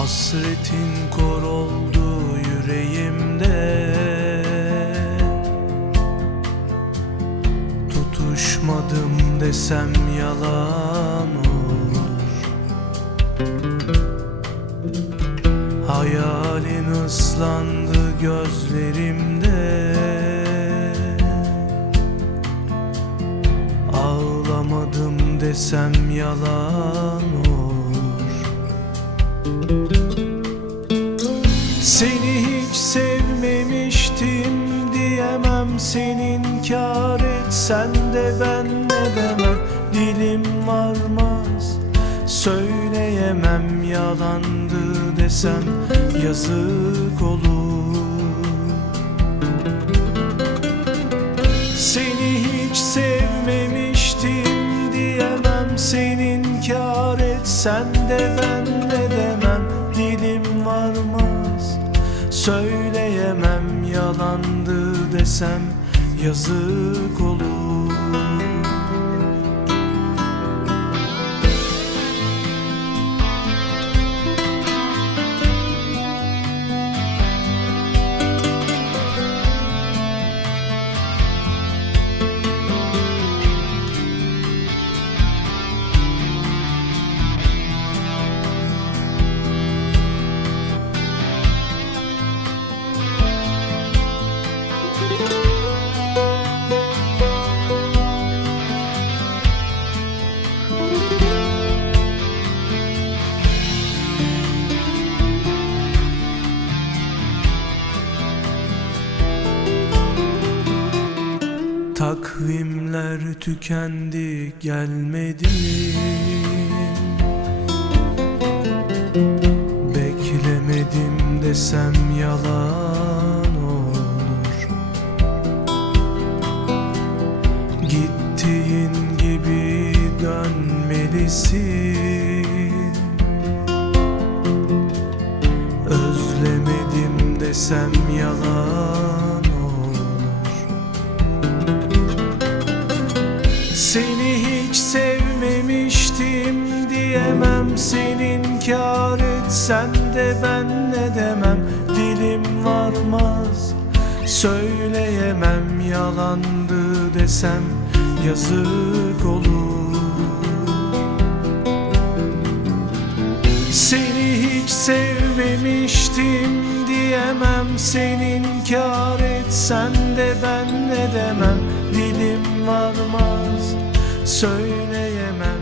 Hasretin kor oldu yüreğimde. Tutuşmadım desem yalan olur. Hayalin ıslandı gözlerimde. Ağlamadım desem yalan olur Seni hiç sevmemiştim diyemem Senin kar etsen de ben ne demem. Dilim varmaz söyleyemem Yalandı desem yazık olur. Seni hiç sevmemiştim diyemem Senin kar etsen de ben ne demem söyleyemem Yalandı desem yazık olur Takvimler tükendi gelmedi. Beklemedim desem yalan olur. Gittiğin gibi dönmelisin. Özlemedim desem yalan Seni hiç sevmemiştim diyemem. Senin kar etsen de ben ne demem. Dilim varmaz söyleyemem. Yalandı desem yazık olur. Seni hiç sevmemiştim diyemem. Senin kar etsen de ben ne demem. Dilim varmaz söyleyemem.